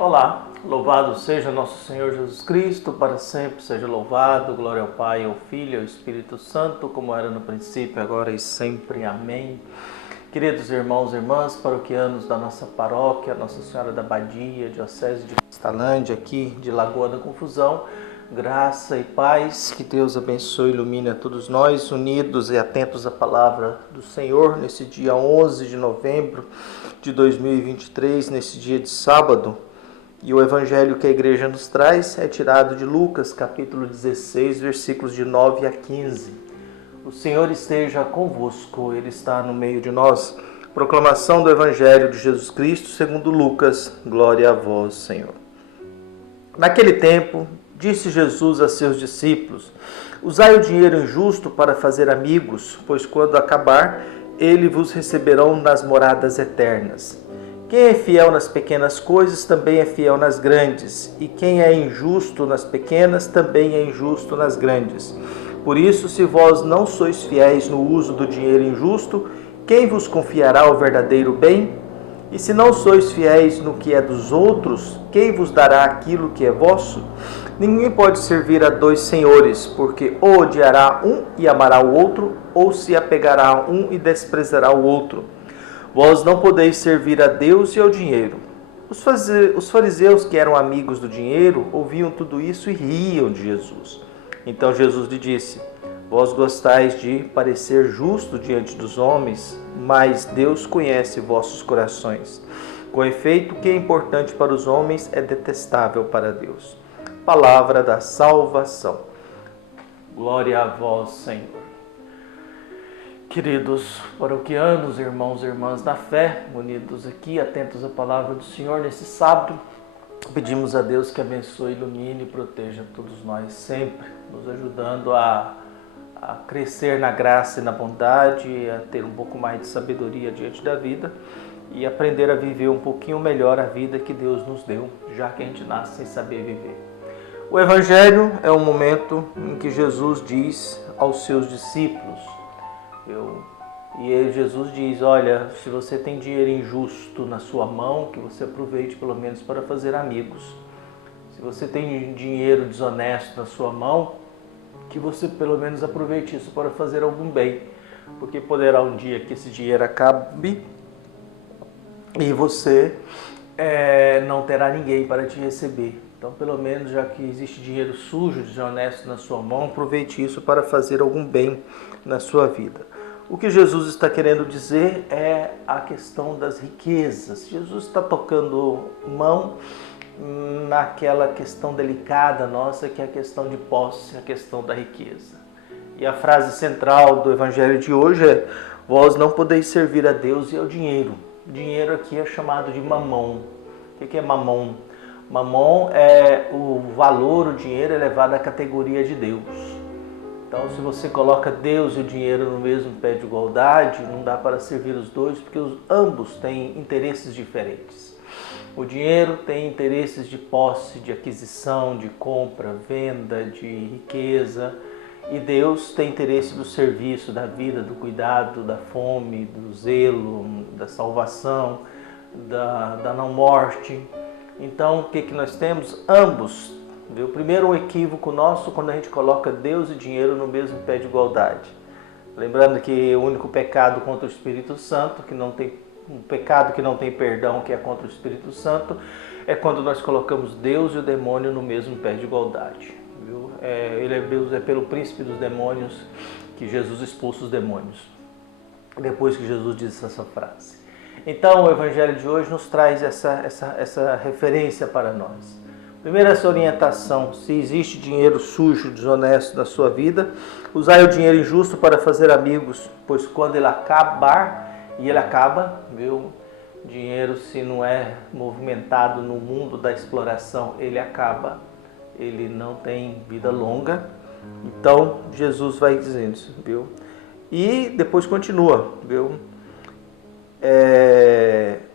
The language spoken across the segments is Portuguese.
Olá, louvado seja nosso Senhor Jesus Cristo, para sempre seja louvado, glória ao Pai, ao Filho e ao Espírito Santo, como era no princípio, agora e sempre. Amém. Queridos irmãos e irmãs, paroquianos da nossa paróquia, Nossa Senhora da Badia, Diocese de Cristalândia, aqui de Lagoa da Confusão, graça e paz, que Deus abençoe e ilumine a todos nós, unidos e atentos à palavra do Senhor, nesse dia 11 de novembro de 2023, nesse dia de sábado. E o evangelho que a igreja nos traz é tirado de Lucas, capítulo 16, versículos de 9 a 15. O Senhor esteja convosco, Ele está no meio de nós. Proclamação do evangelho de Jesus Cristo, segundo Lucas. Glória a vós, Senhor. Naquele tempo, disse Jesus a seus discípulos: usai o dinheiro injusto para fazer amigos, pois quando acabar, ele vos receberão nas moradas eternas. Quem é fiel nas pequenas coisas também é fiel nas grandes, e quem é injusto nas pequenas também é injusto nas grandes. Por isso, se vós não sois fiéis no uso do dinheiro injusto, quem vos confiará o verdadeiro bem? E se não sois fiéis no que é dos outros, quem vos dará aquilo que é vosso? Ninguém pode servir a dois senhores, porque ou odiará um e amará o outro, ou se apegará a um e desprezará o outro. Vós não podeis servir a Deus e ao dinheiro. Os fariseus, que eram amigos do dinheiro, ouviam tudo isso e riam de Jesus. Então Jesus lhe disse: vós gostais de parecer justo diante dos homens, mas Deus conhece vossos corações. Com efeito, o que é importante para os homens é detestável para Deus. Palavra da salvação. Glória a vós, Senhor. Queridos paroquianos, irmãos e irmãs da fé, unidos aqui, atentos à palavra do Senhor nesse sábado, pedimos a Deus que abençoe, ilumine e proteja todos nós sempre, nos ajudando a crescer na graça e na bondade, a ter um pouco mais de sabedoria diante da vida e aprender a viver um pouquinho melhor a vida que Deus nos deu, já que a gente nasce sem saber viver. O Evangelho é um momento em que Jesus diz aos seus discípulos, Jesus diz: olha, se você tem dinheiro injusto na sua mão, que você aproveite pelo menos para fazer amigos. Se você tem dinheiro desonesto na sua mão, que você pelo menos aproveite isso para fazer algum bem, porque poderá um dia que esse dinheiro acabe e você não terá ninguém para te receber. Então, pelo menos, já que existe dinheiro sujo, desonesto na sua mão, aproveite isso para fazer algum bem na sua vida. O que Jesus está querendo dizer é a questão das riquezas. Jesus está tocando mão naquela questão delicada nossa, que é a questão de posse, a questão da riqueza. E a frase central do evangelho de hoje é: vós não podeis servir a Deus e ao dinheiro. O dinheiro aqui é chamado de mamon. O que é mamon? Mamon é o valor, o dinheiro elevado à categoria de Deus. Então, se você coloca Deus e o dinheiro no mesmo pé de igualdade, não dá para servir os dois, porque ambos têm interesses diferentes. O dinheiro tem interesses de posse, de aquisição, de compra, venda, de riqueza. E Deus tem interesse do serviço, da vida, do cuidado, da fome, do zelo, da salvação, da não morte. Então, o que nós temos? Ambos. Viu? Primeiro, um equívoco nosso quando a gente coloca Deus e dinheiro no mesmo pé de igualdade. Lembrando que o único pecado contra o Espírito Santo, um pecado que não tem perdão, que é contra o Espírito Santo, é quando nós colocamos Deus e o demônio no mesmo pé de igualdade. Viu? É pelo príncipe dos demônios que Jesus expulsa os demônios. Depois que Jesus disse essa frase. Então, o Evangelho de hoje nos traz essa referência para nós. Primeiro, essa orientação: se existe dinheiro sujo, desonesto na sua vida, usai o dinheiro injusto para fazer amigos, pois quando ele acabar, e ele acaba, viu? Dinheiro, se não é movimentado no mundo da exploração, ele acaba, ele não tem vida longa. Então, Jesus vai dizendo isso, viu? E depois continua, viu?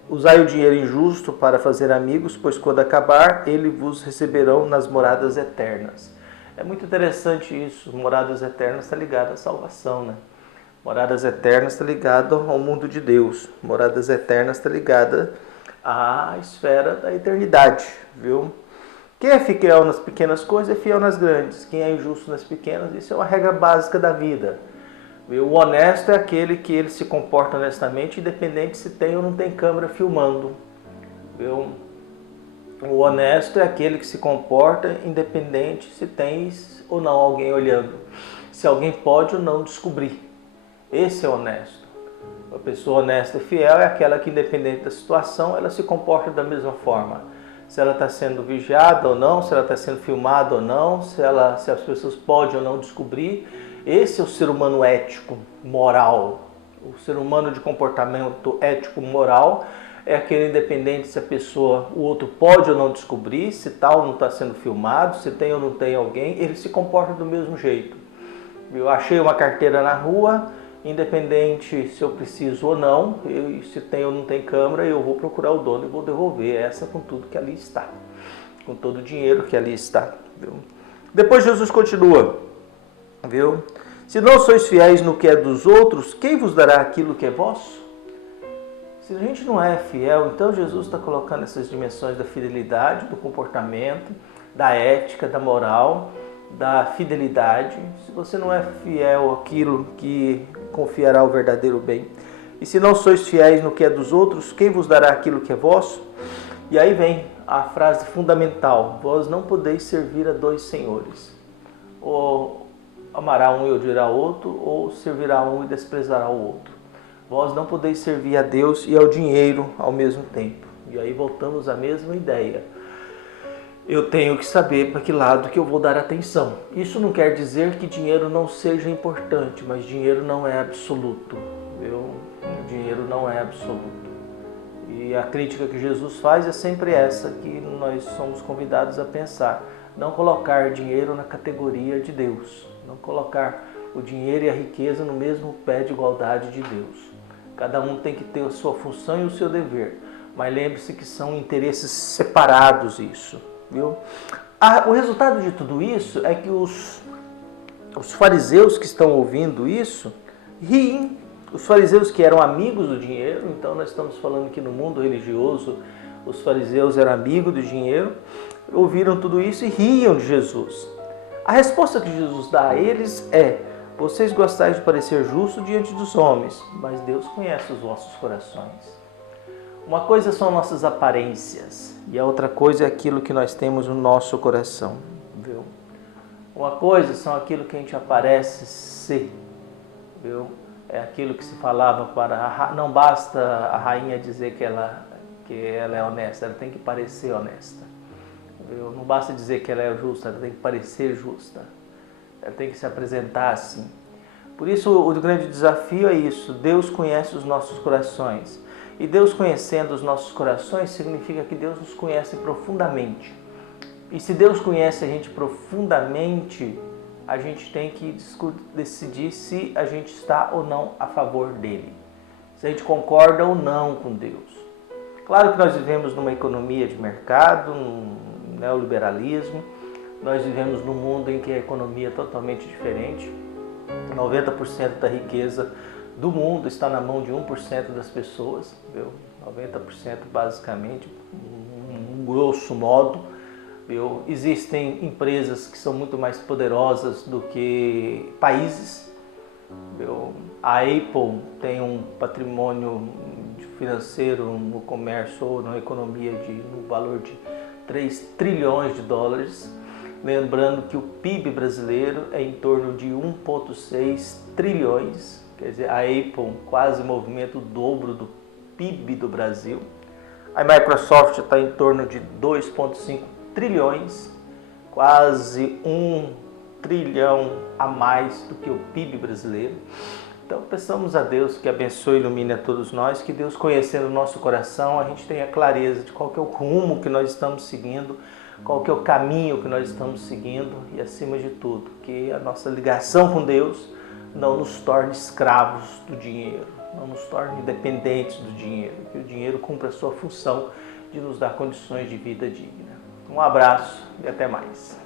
Usai o dinheiro injusto para fazer amigos, pois quando acabar, ele vos receberão nas moradas eternas. É muito interessante isso. Moradas eternas está ligado à salvação, né? Moradas eternas está ligado ao mundo de Deus. Moradas eternas está ligada à esfera da eternidade, viu? Quem é fiel nas pequenas coisas é fiel nas grandes. Quem é injusto nas pequenas, isso é uma regra básica da vida. O honesto é aquele que ele se comporta honestamente, independente se tem ou não tem câmera filmando. O honesto é aquele que se comporta independente se tem ou não alguém olhando. Se alguém pode ou não descobrir. Esse é honesto. A pessoa honesta e fiel é aquela que, independente da situação, ela se comporta da mesma forma. Se ela está sendo vigiada ou não, se ela está sendo filmada ou não, se as pessoas podem ou não descobrir. Esse é o ser humano ético, moral. O ser humano de comportamento ético, moral, é aquele independente se o outro pode ou não descobrir, se tal ou não está sendo filmado, se tem ou não tem alguém, ele se comporta do mesmo jeito. Eu achei uma carteira na rua, independente se eu preciso ou não, se tem ou não tem câmera, eu vou procurar o dono e vou devolver essa com tudo que ali está, com todo o dinheiro que ali está. Viu? Depois Jesus continua, viu? Se não sois fiéis no que é dos outros, quem vos dará aquilo que é vosso? Se a gente não é fiel, então Jesus está colocando essas dimensões da fidelidade, do comportamento, da ética, da moral, da fidelidade. Se você não é fiel àquilo que confiará o verdadeiro bem. E se não sois fiéis no que é dos outros, quem vos dará aquilo que é vosso? E aí vem a frase fundamental: vós não podeis servir a dois senhores. Ou amará um e odiará outro, ou servirá um e desprezará o outro. Vós não podeis servir a Deus e ao dinheiro ao mesmo tempo. E aí voltamos à mesma ideia. Eu tenho que saber para que lado que eu vou dar atenção. Isso não quer dizer que dinheiro não seja importante, mas dinheiro não é absoluto. Dinheiro não é absoluto. E a crítica que Jesus faz é sempre essa, que nós somos convidados a pensar. Não colocar dinheiro na categoria de Deus. Não colocar o dinheiro e a riqueza no mesmo pé de igualdade de Deus. Cada um tem que ter a sua função e o seu dever. Mas lembre-se que são interesses separados isso. Viu? O resultado de tudo isso é que os fariseus que estão ouvindo isso riem. Os fariseus que eram amigos do dinheiro, então nós estamos falando que no mundo religioso os fariseus eram amigos do dinheiro, ouviram tudo isso e riam de Jesus. A resposta que Jesus dá a eles é: vocês gostais de parecer justo diante dos homens, mas Deus conhece os vossos corações. Uma coisa são nossas aparências e a outra coisa é aquilo que nós temos no nosso coração. Viu? Uma coisa são aquilo que a gente aparece ser. Viu? É aquilo que se falava não basta a rainha dizer que ela é honesta, ela tem que parecer honesta. Viu? Não basta dizer que ela é justa, ela tem que parecer justa. Ela tem que se apresentar assim. Por isso o grande desafio é isso: Deus conhece os nossos corações. E Deus conhecendo os nossos corações significa que Deus nos conhece profundamente. E se Deus conhece a gente profundamente, a gente tem que decidir se a gente está ou não a favor dele. Se a gente concorda ou não com Deus. Claro que nós vivemos numa economia de mercado, num neoliberalismo. Nós vivemos num mundo em que a economia é totalmente diferente. 90% da riqueza do mundo está na mão de 1% das pessoas, viu? 90% basicamente, um grosso modo. Viu? Existem empresas que são muito mais poderosas do que países. Viu? A Apple tem um patrimônio financeiro no comércio ou na economia no valor de 3 trilhões de dólares. Lembrando que o PIB brasileiro é em torno de 1,6 trilhões. Quer dizer, a Apple quase movimenta o dobro do PIB do Brasil. A Microsoft está em torno de 2,5 trilhões, quase 1 trilhão a mais do que o PIB brasileiro. Então, peçamos a Deus que abençoe e ilumine a todos nós, que Deus, conhecendo o nosso coração, a gente tenha clareza de qual que é o rumo que nós estamos seguindo, qual que é o caminho que nós estamos seguindo e, acima de tudo, que a nossa ligação com Deus não nos torne escravos do dinheiro, não nos torne dependentes do dinheiro, que o dinheiro cumpra a sua função de nos dar condições de vida digna. Um abraço e até mais.